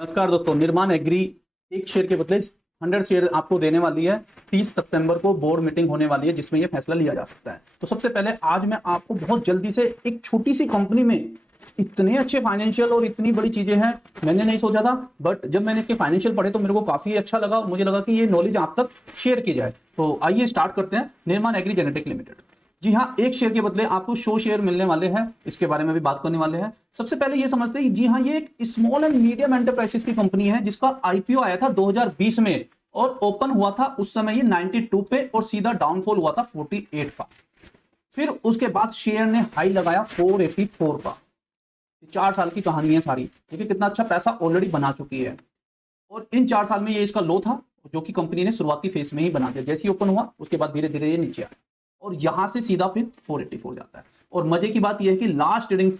नमस्कार दोस्तों, निर्माण एग्री एक शेयर के बदले 100 शेयर आपको देने वाली है। 30 सितंबर को बोर्ड मीटिंग होने वाली है जिसमें यह फैसला लिया जा सकता है। तो सबसे पहले आज मैं आपको बहुत जल्दी से एक छोटी सी कंपनी में इतने अच्छे फाइनेंशियल और इतनी बड़ी चीजें हैं, मैंने नहीं सोचा था। बट जब मैंने इसके फाइनेंशियल पढ़े तो मेरे को काफी अच्छा लगा और मुझे लगा कि ये नॉलेज आप तक शेयर की जाए। तो आइए स्टार्ट करते हैं। निर्माण एग्री जेनेटिक लिमिटेड, जी हाँ, एक शेयर के बदले आपको 100 शेयर मिलने वाले हैं। इसके बारे में भी बात करने वाले हैं। सबसे पहले ये समझते हैं, जी हाँ, ये एक स्मॉल एंड मीडियम एंटरप्राइजेस की कंपनी है जिसका आईपीओ आया था 2020 में और ओपन हुआ था उस समय ये 92 पे और सीधा डाउनफॉल हुआ था 48 का। फिर उसके बाद शेयर ने हाई लगाया 484 का। 4 साल की कहानी है सारी। देखिए कितना अच्छा पैसा ऑलरेडी बना चुकी है। और इन 4 साल में ये इसका लो था जो कि कंपनी ने शुरुआती फेज में ही बना दिया। जैसे ही ओपन हुआ उसके बाद धीरे धीरे ये नीचे आया और यहां से सीधा फिर 484 जाता है। और मजे की बात यह है कि लास्ट ट्रेडिंग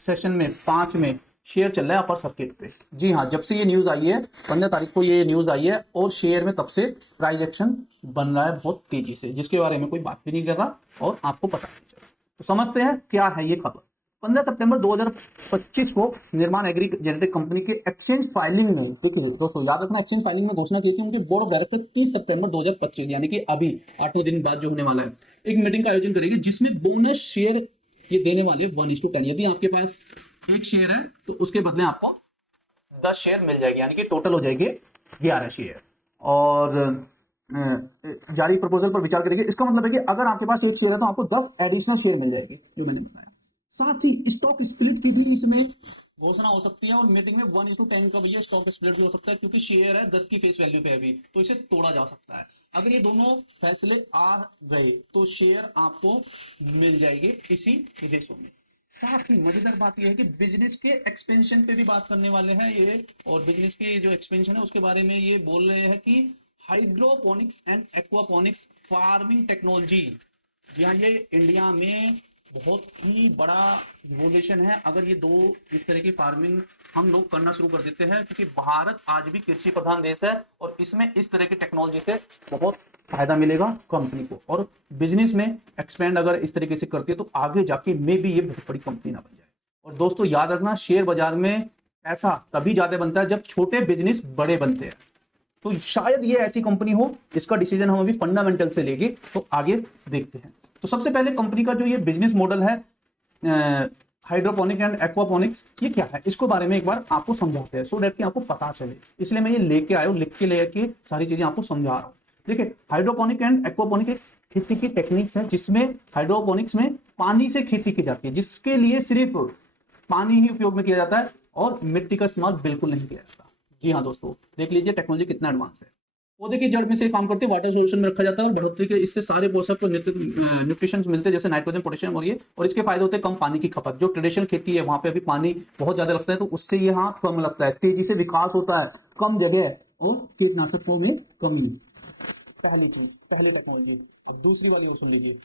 सेशन में 5 में शेयर चल रहा है अपर सर्किट पे। जी हाँ, जब से ये न्यूज आई है 15 तारीख को ये न्यूज आई है और शेयर में तब से प्राइस एक्शन बन रहा है बहुत तेजी से, जिसके बारे में कोई बात भी नहीं कर रहा और आपको पता नहीं चल। तो समझते हैं क्या है ये खबर। 15 सितंबर 2025 को निर्माण एग्री जेनेटिक कंपनी के एक्सचेंज फाइलिंग में, देखिए दोस्तों याद रखना, एक्सचेंज फाइलिंग में घोषणा की थी उनके बोर्ड ऑफ डायरेक्टर 30 सितंबर 2025 यानी कि अभी 8 दिन बाद जो होने वाला है, एक मीटिंग का आयोजन करेगी जिसमें बोनस शेयर ये देने वाले 1:10। यदि आपके पास एक शेयर है तो उसके बदले आपको 10 शेयर मिल जाएगी, यानी कि टोटल हो जाएगी 11 शेयर। और जारी प्रपोजल पर विचार करेंगे। इसका मतलब है कि अगर आपके पास एक शेयर है तो आपको 10 एडिशनल शेयर मिल जाएगी, जो मैंने बताया। साथ ही स्टॉक स्प्लिट की भी इसमें घोषणा हो सकती है और मीटिंग में 1:10 का भैया स्टॉक स्प्लिट भी हो सकता है, क्योंकि शेयर है 10 की फेस वैल्यू पे अभी, तो इसे तोड़ा जा सकता है। अगर ये दोनों फैसले आ गए तो शेयर आपको मिल जाएगी इसी विदेशों में। साथ ही मजेदार बात यह है कि बिजनेस के एक्सपेंशन पे भी बात करने वाले हैं ये, और बिजनेस के जो एक्सपेंशन है उसके बारे में ये बोल रहे हैं कि hydroponics and aquaponics farming technology. जी हाँ, ये इंडिया में बहुत ही बड़ा रिवोल्यूशन है अगर ये दो इस तरह की फार्मिंग हम लोग करना शुरू कर देते हैं, क्योंकि भारत आज भी कृषि प्रधान देश है और इसमें इस तरह की टेक्नोलॉजी से बहुत फायदा मिलेगा कंपनी को। और बिजनेस में एक्सपेंड अगर इस तरीके से करती है तो आगे जाके मे भी ये बहुत बड़ी कंपनी ना बन जाए। और दोस्तों याद रखना, शेयर बाजार में ऐसा तभी ज्यादा बनता है जब छोटे बिजनेस बड़े बनते हैं। तो शायद ये ऐसी कंपनी हो। इसका डिसीजन हम अभी फंडामेंटल से लेंगे, तो आगे देखते हैं। तो सबसे पहले कंपनी का जो ये बिजनेस मॉडल है हाइड्रोपोनिक एंड एक्वापोनिक्स, ये क्या है इसको बारे में एक बार आपको समझाते हैं, सो दैट कि आपको पता चले। इसलिए मैं ये लेके आया हूं, लिख के लेके सारी चीजें आपको समझा रहा हूं। देखिए, हाइड्रोपोनिक एंड एक्वापोनिक एक खेती की टेक्निक्स है जिसमें हाइड्रोपोनिक्स में पानी से खेती की जाती है, जिसके लिए सिर्फ पानी ही उपयोग में किया जाता है और मिट्टी का इस्तेमाल बिल्कुल नहीं किया जाता। जी हाँ दोस्तों, देख लीजिए टेक्नोलॉजी कितना एडवांस है। पौधे की जड़ में से काम करते वाटर सोल्यूशन में रखा जाता है और बढ़ोतरी के इससे सारे पोषक न्यूट्रिशन मिलते हैं, जैसे नाइट्रोजन, पोटेशियम और ये। और इसके फायदे होते हैं कम पानी की खपत। जो ट्रेडिशनल खेती है वहां पे अभी पानी बहुत ज्यादा लगता है, तो उससे यहाँ कम लगता है, तेजी से विकास होता है, कम जगह और कीटनाशकों में कमी। पहली टेक्नोलॉजी। दूसरी वाली सुन लीजिए,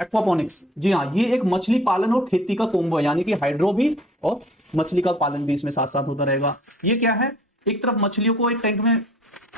एक्वापोनिक्स। जी हाँ, ये एक मछली पालन और खेती का कोम्बो है, यानी कि हाइड्रो भी और मछली का पालन भी इसमें साथ साथ होता रहेगा। ये क्या है, एक तरफ मछलियों को एक टैंक में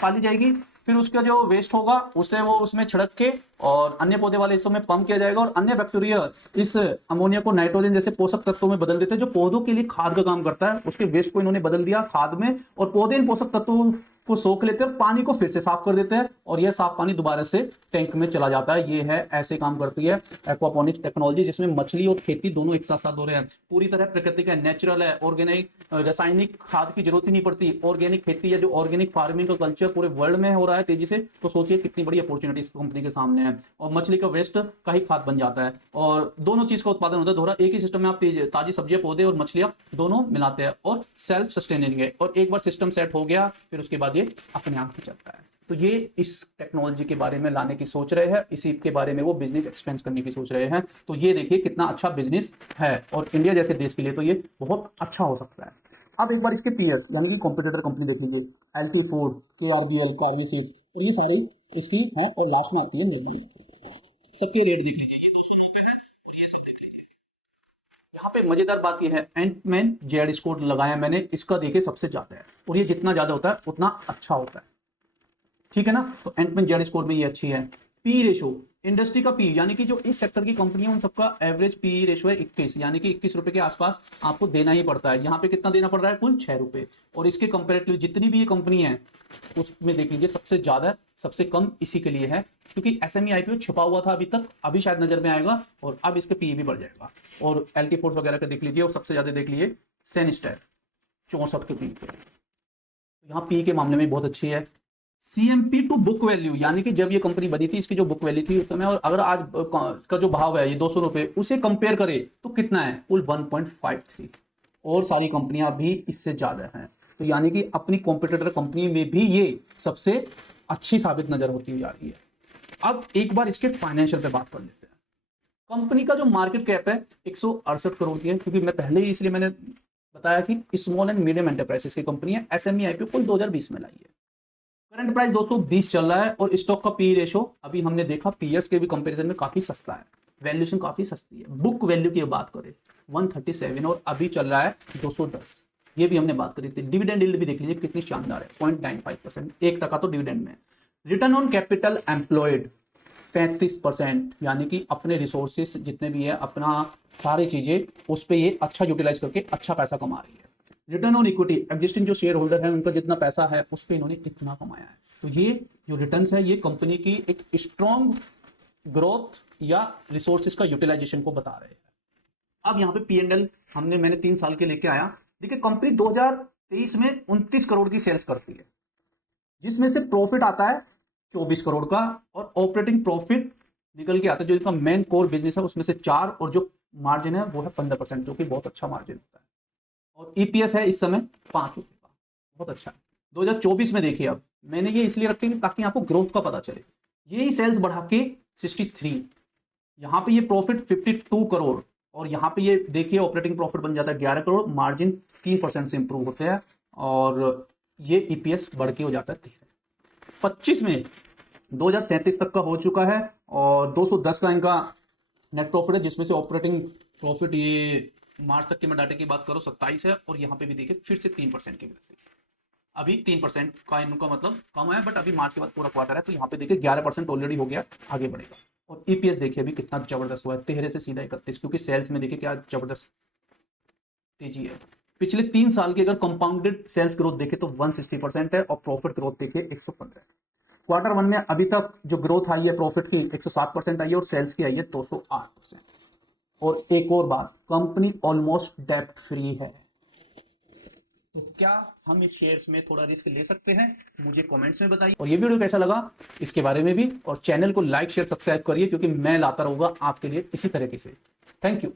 पाली जाएगी, फिर उसका जो वेस्ट होगा उसे वो उसमें छिड़क के और अन्य पौधे वाले हिस्सों में पंप किया जाएगा और अन्य बैक्टीरिया इस अमोनिया को नाइट्रोजन जैसे पोषक तत्वों में बदल देते हैं, जो पौधों के लिए खाद का काम करता है। उसके वेस्ट को इन्होंने बदल दिया खाद में और पौधे इन पोषक तत्वों को सोख लेते हैं और पानी को फिर से साफ कर देते हैं और यह साफ पानी दोबारा से टैंक में चला जाता है। ये है, ऐसे काम करती है एक्वापोनिक्स टेक्नोलॉजी, जिसमें मछली और खेती दोनों एक साथ साथ हो रहे हैं। पूरी तरह प्राकृतिक है, नेचुरल है, ऑर्गेनिक, रासायनिक खाद की जरूरत ही नहीं पड़ती। ऑर्गेनिक खेती है, जो ऑर्गेनिक फार्मिंग का कल्चर पूरे वर्ल्ड में हो रहा है तेजी से, तो सोचिए कितनी बड़ी अपॉर्चुनिटी इस कंपनी के सामने है। और मछली का वेस्ट का ही खाद बन जाता है और दोनों चीज का उत्पादन होता है दोहरा। एक ही सिस्टम में आप ताजी सब्जियां, पौधे और मछलियां दोनों मिलाते हैं और सेल्फ सस्टेनिंग है। और एक बार सिस्टम सेट हो गया फिर उसके बाद ये अपने आप ही चलता है। तो ये इस टेक्नोलॉजी के बारे में लाने की सोच रहे हैं, इसी के बारे में वो बिजनेस एक्सपेंस करने की सोच रहे हैं। तो ये देखिए कितना अच्छा बिजनेस है और इंडिया जैसे देश के लिए तो ये बहुत अच्छा हो सकता है। अब एक बार इसके पीएस यानी कि कॉम्पिटिटर कंपनी देख लीजिए, LT food, KRBL, Karvy seeds, और ये सारी इसकी हैं। और लास्ट में आती है निर्मल। सबके रेट देख लीजिए, ये 209 पे है और ये सब देख लीजिए। यहाँ पे मजेदार बात ये है, एंटमैन जेड स्कोर लगाया मैंने, इसका देखिए सबसे ज्यादा है और ये जितना ज्यादा होता है उतना अच्छा होता है, ठीक है ना। तो एंटमैन जेड स्कोर में ये अच्छी है। पी रेशो इंडस्ट्री का पी, यानी कि जो इस सेक्टर की कंपनी है उन सबका एवरेज पी रेशो है 21, यानी कि 21 रुपए के आसपास आपको देना ही पड़ता है। यहाँ पे कितना देना पड़ रहा है? कुल 6 रुपए। और इसके कंपेरेटिव जितनी भी ये कंपनी है उसमें देख लीजिए सबसे ज्यादा सबसे कम इसी के लिए है, क्योंकि एसएमई आईपीओ छिपा हुआ था अभी तक, अभी शायद नजर में आएगा और अब इसके पी भी बढ़ जाएगा। और एलटी फोर्स वगैरह का देख लीजिए और सबसे ज्यादा देख लीजिए सेनिस्टर 64 के पी पे, यहाँ पी के मामले में बहुत अच्छी है। सीएमपी टू बुक वैल्यू, यानी कि जब ये कंपनी बनी थी इसकी जो बुक वैल्यू थी उस समय, और अगर आज का जो भाव है ये 200 रुपए, उसे कंपेयर करें तो कितना है? कुल 1.53। और सारी कंपनियां भी इससे ज्यादा हैं। तो यानी कि अपनी कॉम्पिटिटर कंपनी में भी ये सबसे अच्छी साबित नजर होती जा रही है। अब एक बार इसके फाइनेंशियल पे बात कर लेते हैं। कंपनी का जो मार्केट कैप है 168 करोड़ की है, क्योंकि मैं पहले ही इसलिए मैंने बताया कि स्मॉल एंड मीडियम एंटरप्राइजेस की कंपनी है। एसएमई आईपीओ कुल 2020 में लाई है। करंट प्राइस 220 चल रहा है और स्टॉक का पी रेशो अभी हमने देखा पीएस के भी कंपैरिजन में काफी सस्ता है, वैल्यूएशन काफी सस्ती है। बुक वैल्यू की बात करें 137 और अभी चल रहा है 210, ये भी हमने बात करी थी। डिविडेंड यील्ड भी देख लीजिए कितनी शानदार है, 0.95%, 1% तो डिविडेंड में। रिटर्न ऑन कैपिटल एम्प्लॉयड 35%, यानी कि अपने रिसोर्सेस जितने भी है अपना सारी चीजें उस पर ये अच्छा यूटिलाइज करके अच्छा पैसा कमा रही है। रिटर्न ऑन इक्विटी, एग्जिस्टिंग जो शेयर होल्डर है उनका जितना पैसा है उस पर इन्होंने इतना कमाया है। तो ये जो रिटर्न्स है ये कंपनी की एक स्ट्रॉन्ग ग्रोथ या रिसोर्सेज का यूटिलाइजेशन को बता रहे हैं। अब यहाँ पे P&L मैंने 3 साल के लेके आया। देखिए कंपनी 2023 में 29 करोड़ की सेल्स करती है, जिसमें से प्रॉफिट आता है 24 करोड़ का, और ऑपरेटिंग प्रॉफिट निकल के आता है जो इनका मेन कोर बिजनेस है उसमें से 4, और जो मार्जिन है वो है 15%, जो कि बहुत अच्छा मार्जिन होता है। और ईपीएस है इस समय 5 रुपए का, बहुत अच्छा है। 2024 में देखिए, अब मैंने ये इसलिए रखे ताकि आपको ग्रोथ का पता चले। यही सेल्स बढ़ा के 63, यहाँ पे ये प्रॉफिट 52 करोड़, और यहाँ पे ये देखिए ऑपरेटिंग प्रॉफिट बन जाता है 11 करोड़, मार्जिन 3% से इंप्रूव होते हैं, और ये ईपीएस बढ़ के हो जाता है 25 में 2037 तक का हो चुका है, और 210 का इनका नेट प्रॉफिट है, जिसमें से ऑपरेटिंग प्रॉफिट ये मार्च तक के मैं डाटे की बात करो 27 है, और यहाँ पे भी देखिए फिर से 3% की वृद्धि। अभी 3% का इनका मतलब कम है, बट अभी मार्च के बाद पूरा क्वार्टर है, तो यहाँ पे देखिए 11% ऑलरेडी हो गया, आगे बढ़ेगा। और ईपीएस देखिए अभी कितना जबरदस्त हुआ है, 13 से सीधा 31, क्योंकि सेल्स में देखिए क्या जबरदस्त तेजी है। पिछले 3 साल की अगर कंपाउंडेड सेल्स ग्रोथ देखे तो 160% है, और प्रॉफिट ग्रोथ देखिए 115। क्वार्टर 1 में अभी तक जो ग्रोथ आई है प्रॉफिट की 107% आई है, और सेल्स की आई है 208%। और एक और बात, कंपनी ऑलमोस्ट डेब्ट फ्री है। तो क्या हम इस शेयर्स में थोड़ा रिस्क ले सकते हैं? मुझे कमेंट्स में बताइए। और ये वीडियो कैसा लगा इसके बारे में भी, और चैनल को लाइक शेयर सब्सक्राइब करिए, क्योंकि मैं लाता रहूंगा आपके लिए इसी तरीके से। Thank you.